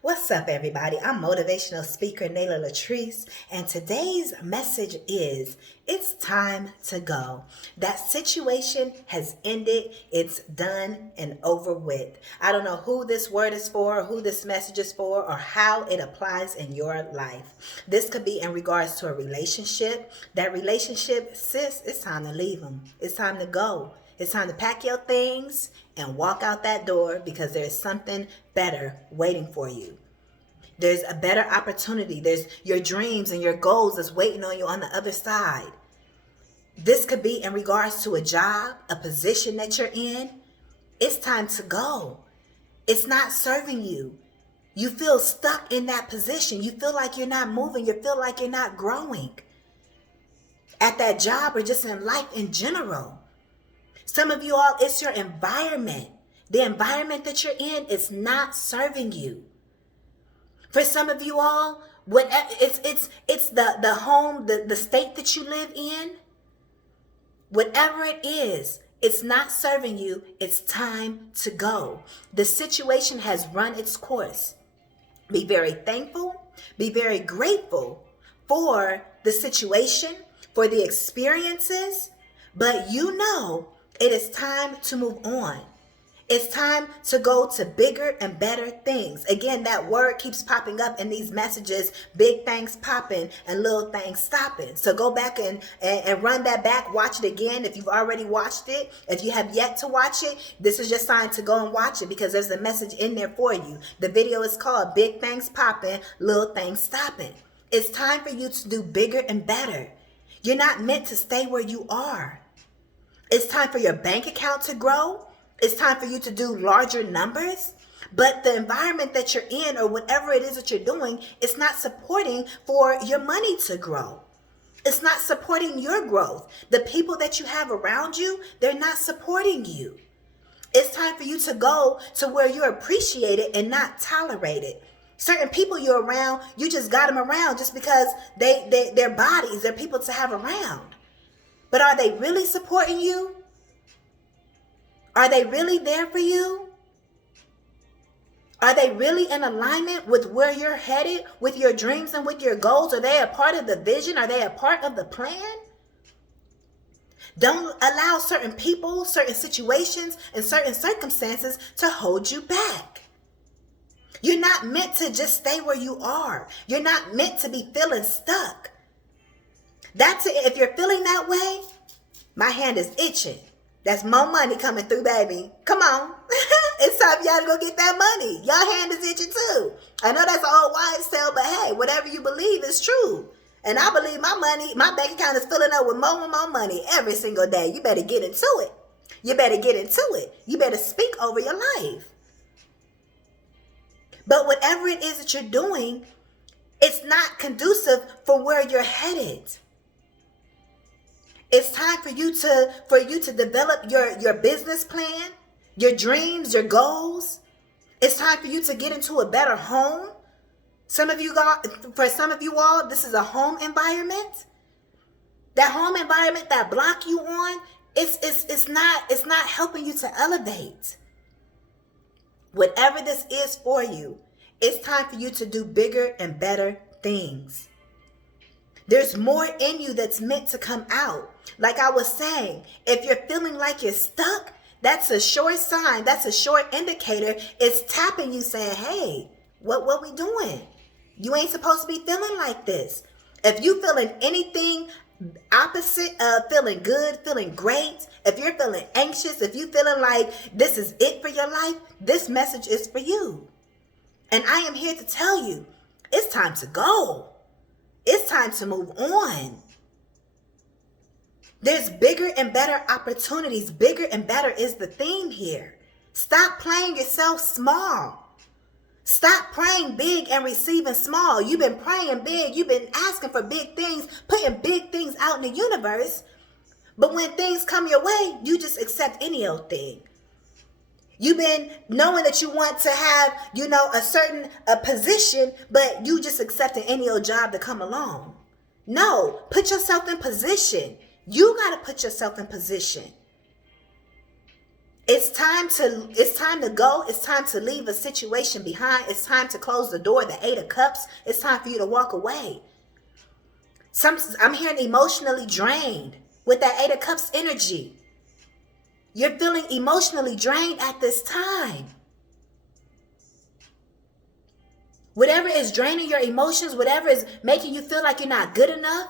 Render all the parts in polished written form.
What's up, everybody? I'm motivational speaker Nala Latrice, and today's message is it's time to go. That situation has ended, it's done and over with. I don't know who this word is for, or who this message is for, or how it applies in your life. This could be in regards to a relationship. That relationship, sis, it's time to leave them. It's time to go. It's time to pack your things and walk out that door because there's something better waiting for you. There's a better opportunity. There's your dreams and your goals that's waiting on you on the other side. This could be in regards to a job, a position that you're in. It's time to go. It's not serving you. You feel stuck in that position. You feel like you're not moving. You feel like you're not growing at that job or just in life in general. Some of you all, it's your environment. The environment that you're in is not serving you. For some of you all, it's the home, the state that you live in. Whatever it is, it's not serving you. It's time to go. The situation has run its course. Be very thankful. Be very grateful for the situation, for the experiences. But you know, it is time to move on. It's time to go to bigger and better things. Again, that word keeps popping up in these messages, big things popping and little things stopping. So go back and run that back, watch it again if you've already watched it. If you have yet to watch it, this is your sign to go and watch it because there's a message in there for you. The video is called Big Things Popping, Little Things Stopping. It's time for you to do bigger and better. You're not meant to stay where you are. It's time for your bank account to grow. It's time for you to do larger numbers. But the environment that you're in or whatever it is that you're doing, it's not supporting for your money to grow. It's not supporting your growth. The people that you have around you, they're not supporting you. It's time for you to go to where you're appreciated and not tolerated. Certain people you're around, you just got them around just because they're bodies, they're people to have around. But are they really supporting you? Are they really there for you? Are they really in alignment with where you're headed, with your dreams and with your goals? Are they a part of the vision? Are they a part of the plan? Don't allow certain people, certain situations, and certain circumstances to hold you back. You're not meant to just stay where you are. You're not meant to be feeling stuck. That's it. If you're feeling that way, my hand is itching. That's more money coming through, baby. Come on. It's time for y'all to go get that money. Y'all hand is itching too. I know that's an old wives' tale, but hey, whatever you believe is true. And I believe my money, my bank account is filling up with more and more money every single day. You better get into it. You better get into it. You better speak over your life. But whatever it is that you're doing, it's not conducive for where you're headed. It's time for you to develop your business plan, your dreams, your goals. It's time for you to get into a better home. For some of you all, this is a home environment. That home environment that block you on, it's not helping you to elevate. Whatever this is for you, it's time for you to do bigger and better things. There's more in you that's meant to come out. Like I was saying, if you're feeling like you're stuck, that's a sure sign. That's a sure indicator. It's tapping you saying, hey, what we doing? You ain't supposed to be feeling like this. If you feeling anything opposite of feeling good, feeling great, if you're feeling anxious, if you feeling like this is it for your life, this message is for you. And I am here to tell you, it's time to go. It's time to move on. There's bigger and better opportunities. Bigger and better is the theme here. Stop playing yourself small. Stop praying big and receiving small. You've been praying big. You've been asking for big things, putting big things out in the universe. But when things come your way, you just accept any old thing. You've been knowing that you want to have, a certain position, but you just accepting any old job to come along. No, put yourself in position. You got to put yourself in position. It's time to go. It's time to leave a situation behind. It's time to close the door, the 8 of Cups. It's time for you to walk away. I'm hearing emotionally drained with that 8 of Cups energy. You're feeling emotionally drained at this time. Whatever is draining your emotions, whatever is making you feel like you're not good enough,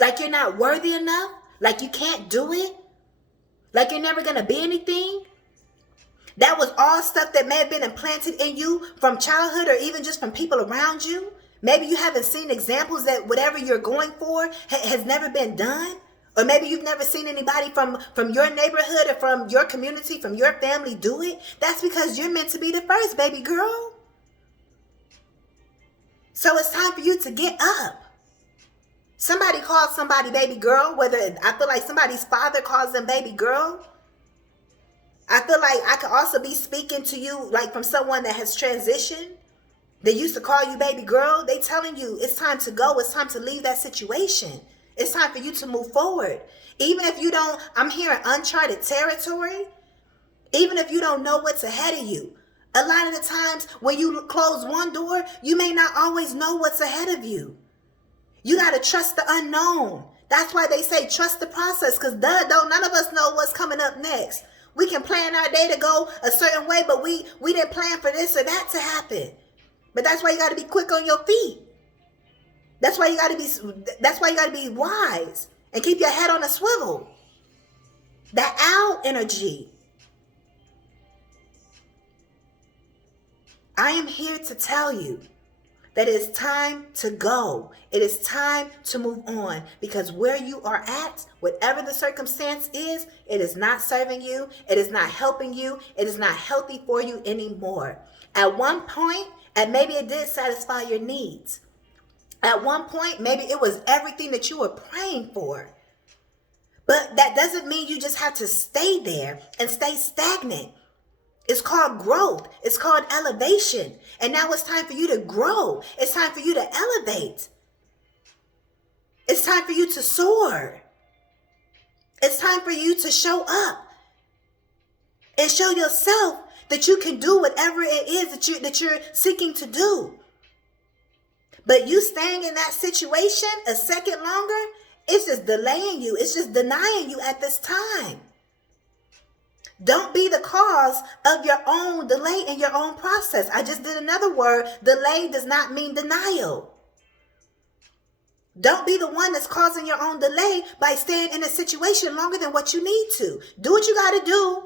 like you're not worthy enough, like you can't do it, like you're never going to be anything. That was all stuff that may have been implanted in you from childhood or even just from people around you. Maybe you haven't seen examples that whatever you're going for has never been done. Or maybe you've never seen anybody from your neighborhood or from your community, from your family do it. That's because you're meant to be the first, baby girl. So it's time for you to get up. Somebody calls somebody baby girl, I feel like somebody's father calls them baby girl. I feel like I could also be speaking to you like from someone that has transitioned. They used to call you baby girl. They telling you it's time to go. It's time to leave that situation. It's time for you to move forward. Even if you don't, I'm hearing uncharted territory. Even if you don't know what's ahead of you. A lot of the times when you close one door, you may not always know what's ahead of you. You got to trust the unknown. That's why they say trust the process, because none of us know what's coming up next. We can plan our day to go a certain way, but we didn't plan for this or that to happen. But that's why you got to be quick on your feet. That's why you got to be wise and keep your head on a swivel. That owl energy. I am here to tell you that it is time to go. It is time to move on, because where you are at, whatever the circumstance is, it is not serving you. It is not helping you. It is not healthy for you anymore. At one point, and maybe it did satisfy your needs. At one point, maybe it was everything that you were praying for. But that doesn't mean you just have to stay there and stay stagnant. It's called growth. It's called elevation. And now it's time for you to grow. It's time for you to elevate. It's time for you to soar. It's time for you to show up and show yourself that you can do whatever it is that you're seeking to do. But you staying in that situation a second longer, it's just delaying you. It's just denying you at this time. Don't be the cause of your own delay in your own process. I just did another word. Delay does not mean denial. Don't be the one that's causing your own delay by staying in a situation longer than what you need to. Do what you got to do.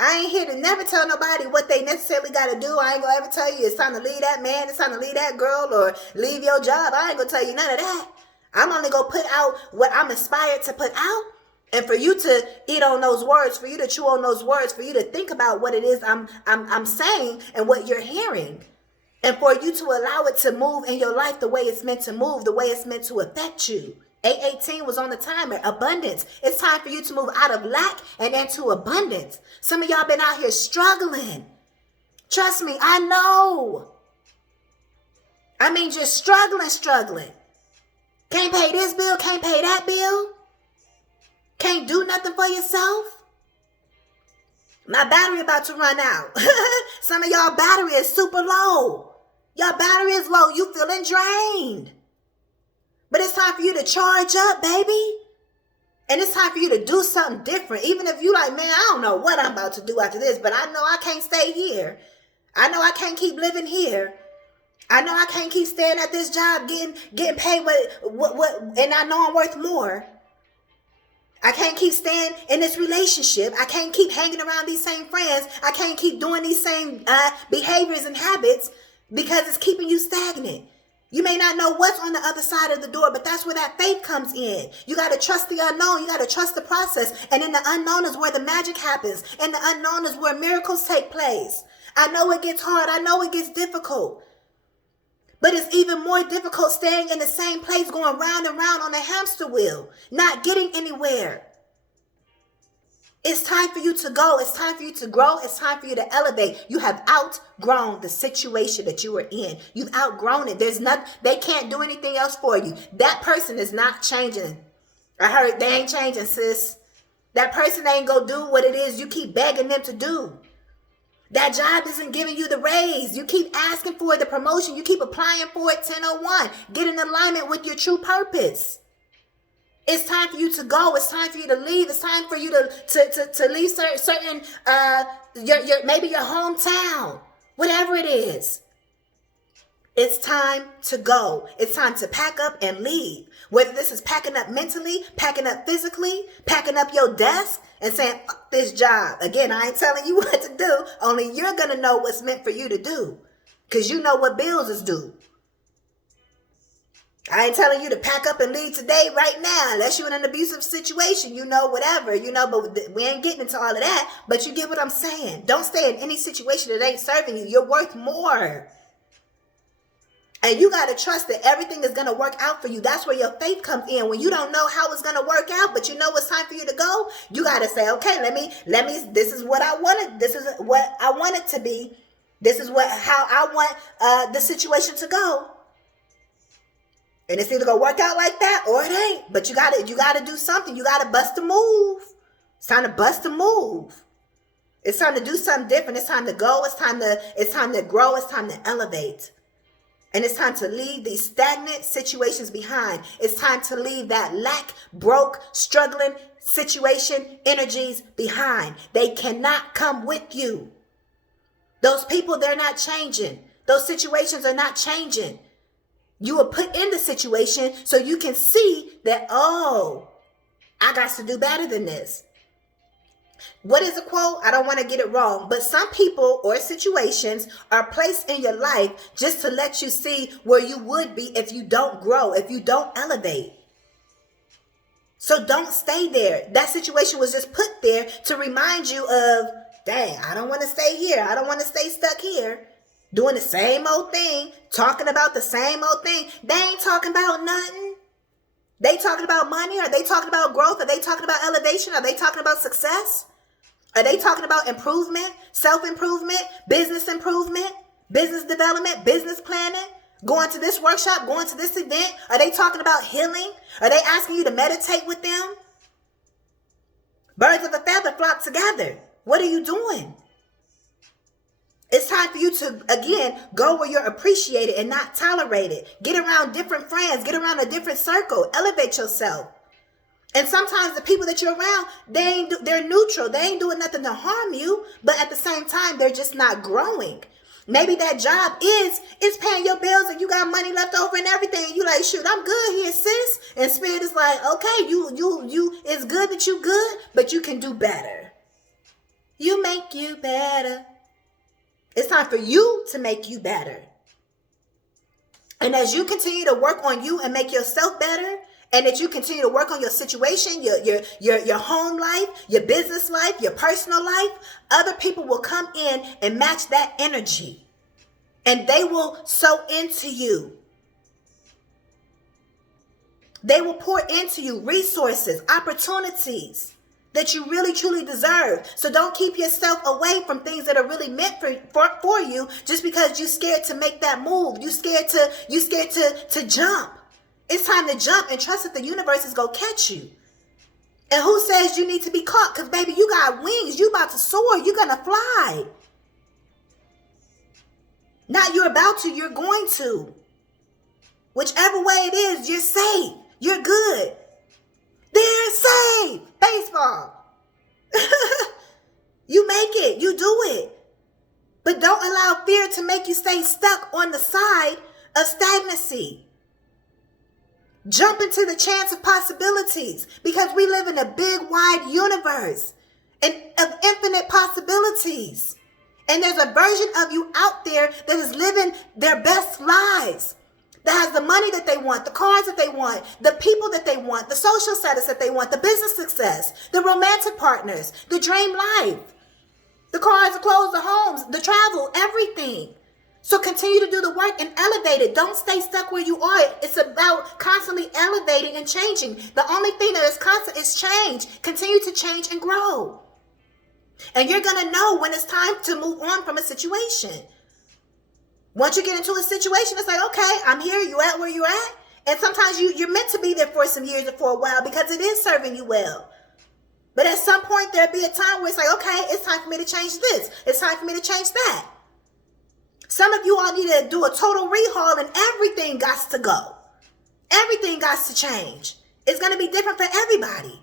I ain't here to never tell nobody what they necessarily got to do. I ain't going to ever tell you it's time to leave that man, it's time to leave that girl, or leave your job. I ain't going to tell you none of that. I'm only going to put out what I'm inspired to put out. And for you to eat on those words, for you to chew on those words, for you to think about what it is I'm saying and what you're hearing. And for you to allow it to move in your life the way it's meant to move, the way it's meant to affect you. 818 was on the timer. Abundance. It's time for you to move out of lack and into abundance. Some of y'all been out here struggling. Trust me, I know. I mean, just struggling. Can't pay this bill, can't pay that bill. Can't do nothing for yourself. My battery about to run out. Some of y'all battery is super low. Your battery is low. You feeling drained. But it's time for you to charge up, baby. And it's time for you to do something different. Even if you like, man, I don't know what I'm about to do after this, but I know I can't stay here. I know I can't keep living here. I know I can't keep staying at this job getting paid what and I know I'm worth more. I can't keep staying in this relationship. I can't keep hanging around these same friends. I can't keep doing these same behaviors and habits because it's keeping you stagnant. You may not know what's on the other side of the door, but that's where that faith comes in. You got to trust the unknown. You got to trust the process. And in the unknown is where the magic happens. And the unknown is where miracles take place. I know it gets hard. I know it gets difficult. But it's even more difficult staying in the same place, going round and round on a hamster wheel, not getting anywhere. It's time for you to go. It's time for you to grow. It's time for you to elevate. You have outgrown the situation that you were in. You've outgrown it. They can't do anything else for you. That person is not changing. I heard they ain't changing, sis. That person ain't gonna do what it is you keep begging them to do. That job isn't giving you the raise. You keep asking for the promotion. You keep applying for it 1001. Get in alignment with your true purpose. It's time for you to go. It's time for you to leave. It's time for you to leave certain maybe your hometown, whatever it is. It's time to go. It's time to pack up and leave. Whether this is packing up mentally, packing up physically, packing up your desk and saying, fuck this job. Again, I ain't telling you what to do. Only you're going to know what's meant for you to do. Because you know what bills is due. I ain't telling you to pack up and leave today, right now, unless you're in an abusive situation, whatever, but we ain't getting into all of that. But you get what I'm saying. Don't stay in any situation that ain't serving you. You're worth more. And you got to trust that everything is going to work out for you. That's where your faith comes in. When you don't know how it's going to work out, but you know it's time for you to go, you got to say, okay, let me, this is what I wanted. This is what I want it to be. This is how I want the situation to go. And it's either going to work out like that or it ain't. But you got to do something. You got to bust a move. It's time to bust a move. It's time to do something different. It's time to go. It's time to grow. It's time to elevate. And it's time to leave these stagnant situations behind. It's time to leave that lack, broke, struggling situation, energies behind. They cannot come with you. Those people, they're not changing. Those situations are not changing. You were put in the situation so you can see that, oh, I got to do better than this. What is a quote? I don't want to get it wrong, but some people or situations are placed in your life just to let you see where you would be if you don't grow, if you don't elevate. So don't stay there. That situation was just put there to remind you of, dang, I don't want to stay here. I don't want to stay stuck here. Doing the same old thing, talking about the same old thing. They ain't talking about nothing. They talking about money? Are they talking about growth? Are they talking about elevation? Are they talking about success? Are they talking about improvement, self-improvement, business development, business planning? Going to this workshop, going to this event? Are they talking about healing? Are they asking you to meditate with them? Birds of a feather flock together. What are you doing? It's time for you to, again, go where you're appreciated and not tolerated. Get around different friends. Get around a different circle. Elevate yourself. And sometimes the people that you're around, they're neutral. They ain't doing nothing to harm you. But at the same time, they're just not growing. Maybe that job is paying your bills and you got money left over and everything. And you like, shoot, I'm good here, sis. And Spirit is like, okay, you, it's good that you good, but you can do better. You make you better. It's time for you to make you better. And as you continue to work on you and make yourself better, and that you continue to work on your situation, your home life, your business life, your personal life, other people will come in and match that energy. And they will sow into you. They will pour into you resources, opportunities that you really truly deserve. So don't keep yourself away from things that are really meant for you just because you're scared to make that move. You scared to jump. It's time to jump and trust that the universe is going to catch you. And who says you need to be caught? Because baby, you got wings. You about to soar. You're going to fly. Not you're about to, you're going to. Whichever way it is, you're safe. You're good. They're safe. Baseball. You make it. You do it. But don't allow fear to make you stay stuck on the side of stagnancy. Jump into the chance of possibilities because we live in a big, wide universe and of infinite possibilities. And there's a version of you out there that is living their best lives, that has the money that they want, the cars that they want, the people that they want, the social status that they want, the business success, the romantic partners, the dream life, the cars, the clothes, the homes, the travel, everything. So continue to do the work and elevate it. Don't stay stuck where you are. It's about constantly elevating and changing. The only thing that is constant is change. Continue to change and grow. And you're going to know when it's time to move on from a situation. Once you get into a situation, it's like, okay, I'm here. You at where you're at. And sometimes you're meant to be there for some years or for a while because it is serving you well. But at some point, there'll be a time where it's like, okay, it's time for me to change this. It's time for me to change that. Some of you all need to do a total rehaul and everything got to go. Everything got to change. It's going to be different for everybody.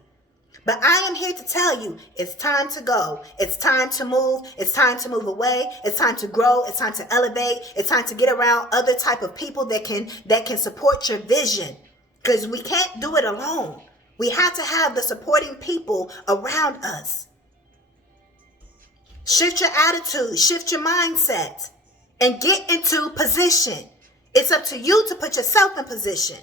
But I am here to tell you, it's time to go. It's time to move. It's time to move away. It's time to grow. It's time to elevate. It's time to get around other type of people that can support your vision. Because we can't do it alone. We have to have the supporting people around us. Shift your attitude. Shift your mindset. And get into position. It's up to you to put yourself in position.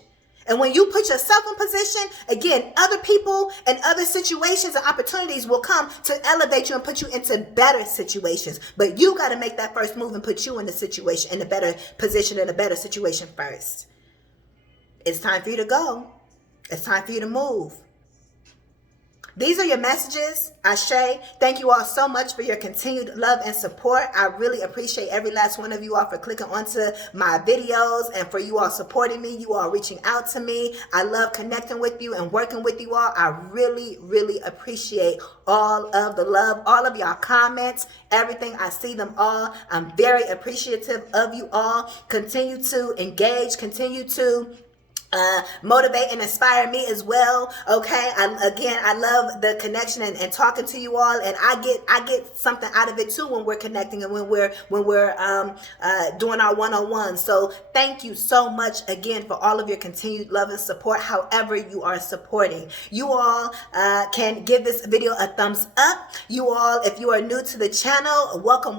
And when you put yourself in position, again, other people and other situations and opportunities will come to elevate you and put you into better situations. But you got to make that first move and put you in the situation, in a better position, in a better situation first. It's time for you to go. It's time for you to move. These are your messages, Ashe. Thank you all so much for your continued love and support. I really appreciate every last one of you all for clicking onto my videos and for you all supporting me, you all reaching out to me. I love connecting with you and working with you all. I really, really appreciate all of the love, all of y'all comments, everything. I see them all. I'm very appreciative of you all. Continue to engage, continue to motivate and inspire me as well. Okay. I love the connection and talking to you all, and I get something out of it too when we're connecting and when we're doing our one-on-one. So thank you so much again for all of your continued love and support. However you are supporting, you all can give this video a thumbs up. You all, if you are new to the channel, welcome.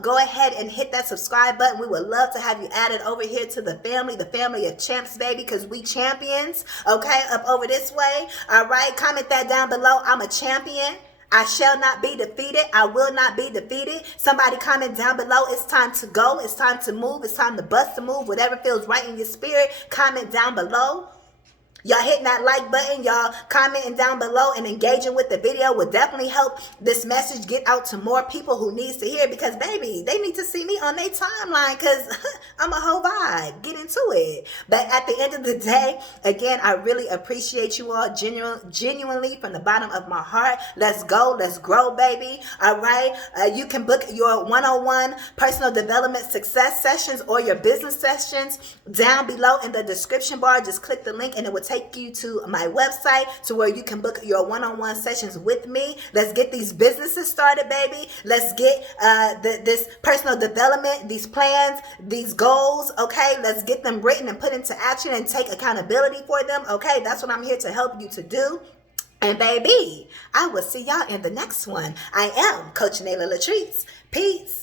Go ahead and hit that subscribe button. We would love to have you added over here to the family of champs, baby, because we champions, okay, up over this way. All right, comment that down below. I'm a champion. I shall not be defeated. I will not be defeated. Somebody comment down below. It's time to go. It's time to move. It's time to bust a move. Whatever feels right in your spirit, comment down below. Y'all hitting that like button, y'all commenting down below and engaging with the video will definitely help this message get out to more people who needs to hear, because baby, they need to see me on their timeline, because I'm a whole vibe. Get into it. But at the end of the day, again, I really appreciate you all genuinely from the bottom of my heart. Let's go. Let's grow, baby. All right. You can book your one-on-one personal development success sessions or your business sessions down below in the description bar. Just click the link and it will take you to my website to where you can book your one-on-one sessions with me. Let's get these businesses started, baby. Let's get this personal development, these plans, these goals, okay? Let's get them written and put into action and take accountability for them, okay? That's what I'm here to help you to do. And baby, I will see y'all in the next one. I am Coach Nala Latrice. Peace.